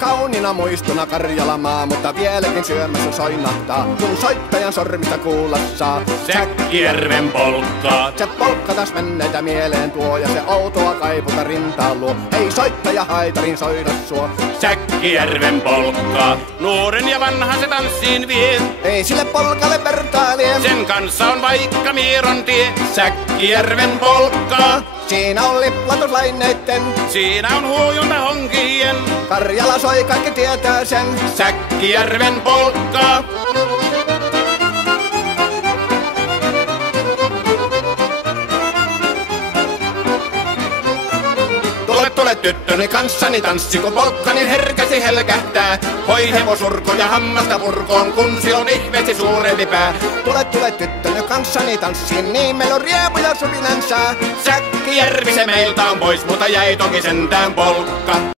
kauniina muistona Karjalamaa, mutta vieläkin syömässä soinahtaa, kun soittajan sormista kuulla saa. Säkkijärven polkkaa. Se polkka taas menneitä mieleen tuo, ja se outoa kaiputa rintaan luo. Ei soittaja haitarin soida suo. Säkkijärven polkkaa. Nuoren ja vanhan se tanssiin vie. Ei sille polkalle vertailee. Sen kanssa on vaikka Mieron tie. Säkkijärven polkkaa. Siinä on liplatuslaineitten. Siinä on huojunta honkien. Karjala soi, kaikki tietää sen. Säkkijärven polkkaa. Tule tyttöni kanssani tanssi, kun polkkani herkäsi helkähtää. Hoi hevosurko ja hammasta purkoon, kun silloin ihmeesi suurempi pää. Tule tyttöni kanssani tanssiin, niin meillä on riepu ja supinansää. Säkkijärvi se meiltä on pois, mutta jäi toki sentään polkka.